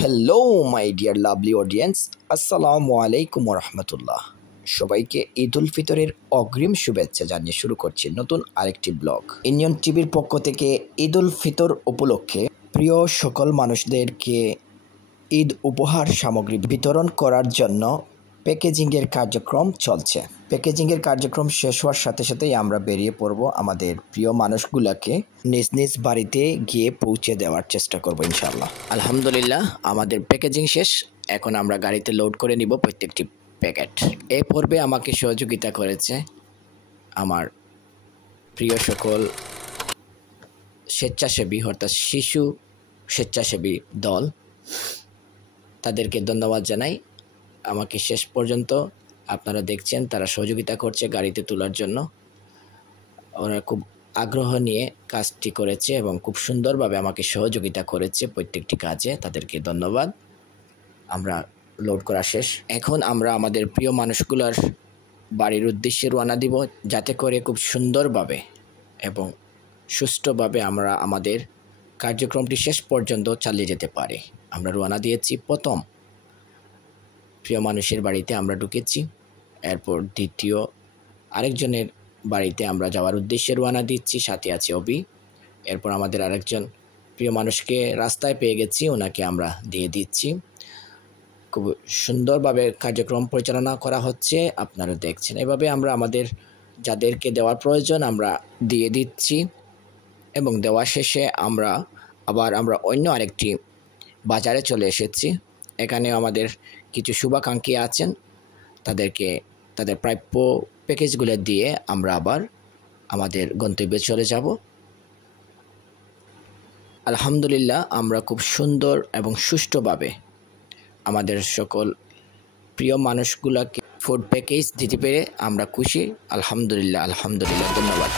Hello my dear lovely audience, আসসালামু আলাইকুম রহমতুল্লাহ। সবাইকে ঈদ উল ফিতরের অগ্রিম শুভেচ্ছা জানিয়ে শুরু করছি নতুন আরেকটি ব্লগ। ইন্ডিয়ান টিভির পক্ষ থেকে ঈদ উল ফিতর উপলক্ষে প্রিয় সকল মানুষদেরকে ঈদ উপহার সামগ্রী বিতরণ করার জন্য প্যাকেজিংয়ের কার্যক্রম চলছে। প্যাকেজিংয়ের কার্যক্রম শেষ হওয়ার সাথে সাথেই আমরা বেরিয়ে পড়ব আমাদের প্রিয় মানুষগুলোকে নিজ নিজ বাড়িতে গিয়ে পৌঁছে দেওয়ার চেষ্টা করব ইনশাআল্লাহ। আলহামদুলিল্লাহ, আমাদের প্যাকেজিং শেষ। এখন আমরা গাড়িতে লোড করে নিব প্রত্যেকটি প্যাকেট। এই পর্বে আমাকে সহযোগিতা করেছে আমার প্রিয় সকল স্বেচ্ছাসেবী অর্থাৎ শিশু স্বেচ্ছাসেবী দল, তাদেরকে ধন্যবাদ জানাই। আমাকে শেষ পর্যন্ত আপনারা দেখছেন তারা সহযোগিতা করছে গাড়িতে তোলার জন্য। ওরা খুব আগ্রহ নিয়ে কাজটি করেছে এবং খুব সুন্দরভাবে আমাকে সহযোগিতা করেছে প্রত্যেকটি কাজে। তাদেরকে ধন্যবাদ। আমরা লোড করা শেষ। এখন আমরা আমাদের প্রিয় মানুষগুলোর বাড়ির উদ্দেশ্যে রওনা দিব, যাতে করে খুব সুন্দরভাবে এবং সুষ্ঠুভাবে আমরা আমাদের কার্যক্রমটি শেষ পর্যন্ত চালিয়ে যেতে পারি। আমরা রওনা দিয়েছি প্রথম প্রিয় মানুষের বাড়িতে আমরা ঢুকেছি, এরপর দ্বিতীয় আরেকজনের বাড়িতে আমরা যাওয়ার উদ্দেশ্যে রওনা দিচ্ছি, সাথে আছে অবি। এরপর আমাদের আরেকজন প্রিয় মানুষকে রাস্তায় পেয়ে গেছি, ওনাকে আমরা দিয়ে দিচ্ছি। খুব সুন্দরভাবে কার্যক্রম পরিচালনা করা হচ্ছে, আপনারা দেখছেন। এভাবে আমরা আমাদের যাদেরকে দেওয়ার প্রয়োজন আমরা দিয়ে দিচ্ছি এবং দেওয়া শেষে আমরা অন্য আরেকটি বাজারে চলে এসেছি। এখানেও আমাদের কিছু শুভাকাঙ্ক্ষী আছেন, তাদেরকে তাদের প্রাপ্য প্যাকেজগুলো দিয়ে আমরা আবার আমাদের গন্তব্যে চলে যাব। আলহামদুলিল্লাহ, আমরা খুব সুন্দর এবং সুষ্ঠুভাবে আমাদের সকল প্রিয় মানুষগুলোকে ফুড প্যাকেজ দিতে পেরে আমরা খুশি। আলহামদুলিল্লাহ, ধন্যবাদ।